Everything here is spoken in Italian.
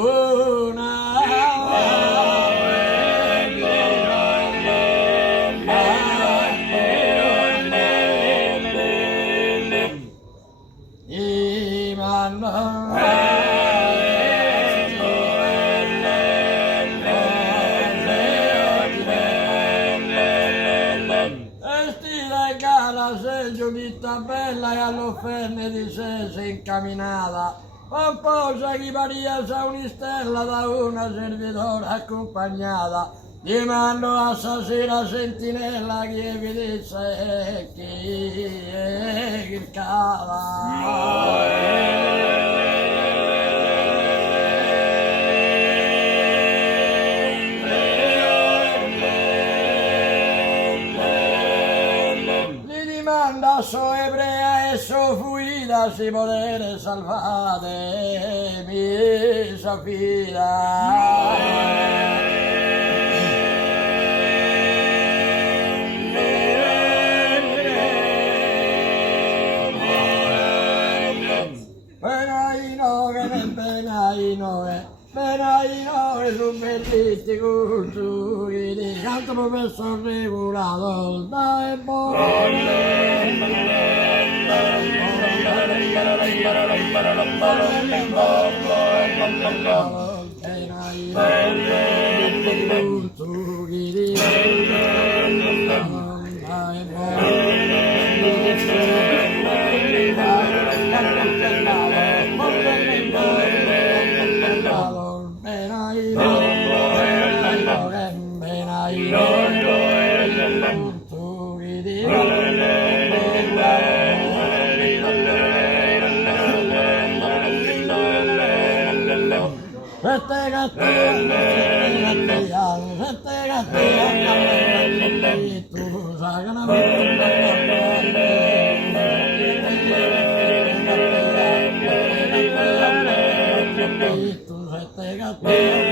una. Y Estira e cara, se giudita bella e all'offerne di sé si incamminata, pomposa chi Maria sa un'istella da una servitora accompagnata, di mando a stasera sentinella chi evidesse chi è il cava. Manda so ebrea e so fuida si potere salvare mi safida. Benaino su bellissimi culturi di canto professor regulato da e Sette gatti